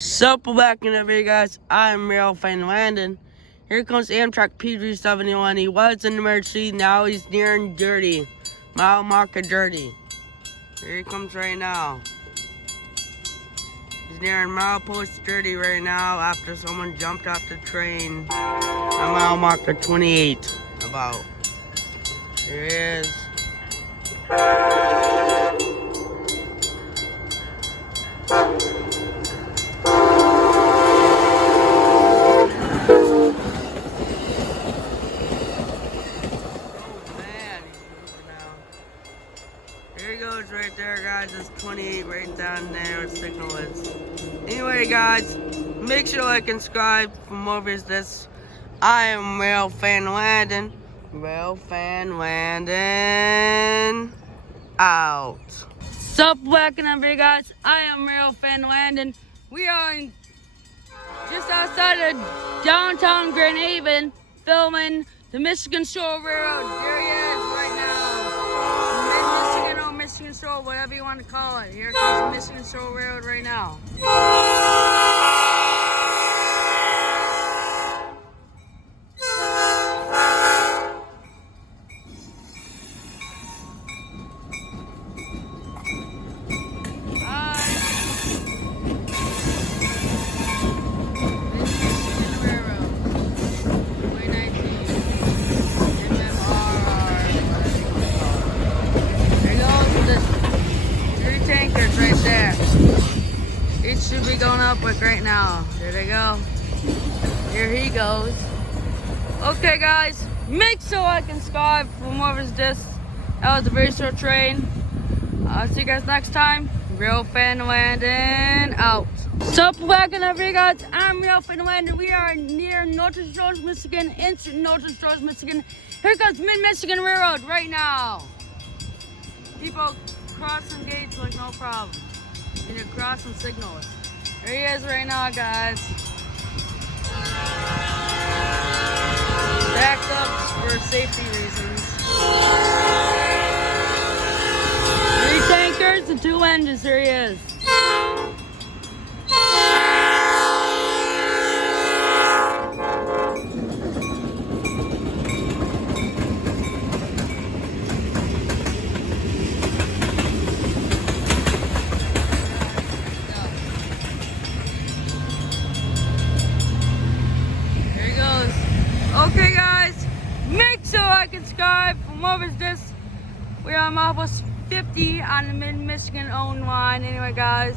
So, back in the video, guys. I'm Real Fan Landon. Here comes Amtrak P371. He was in the emergency, now he's nearing dirty. Mile marker dirty. Here he comes right now. He's nearing milepost dirty right now after someone jumped off the train on mile marker 28. About. Here he is. There he goes right there, guys. It's 28 right down there where the signal is. Anyway, guys, make sure to like and subscribe for more videos. This. I am Real Fan Landon. Real Fan Landon. Out. So, back in the video, guys. I am Real Fan Landon. We are just outside of downtown Grand Haven filming the Michigan Shore Railroad. There he is right now. Michigan Shore, whatever you want to call it. Here comes the Michigan Shore Railroad right now. Tankers right there. Each should be going up like right now. There they go. Here he goes. Okay, guys, make sure like and subscribe for more of this. That was a very short train. I'll see you guys next time. Real Fan Landon out. So back in the video, guys. I'm Real Fan Landon. We are near Norton, Michigan. Instant Norton, Michigan. Here comes Mid-Michigan Railroad right now. People crossing gates like no problem. You need to cross and signal it. There he is right now, guys. Backed up for safety reasons. 3 tankers and 2 engines. Here he is. Okay, guys, make sure like and subscribe for more of this. We are almost 50 on the Mid-Michigan owned line. Anyway, guys,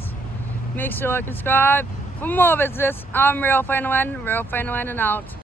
make sure like and subscribe for more of this. I'm Real Fan Landon, Real Fan Landon out.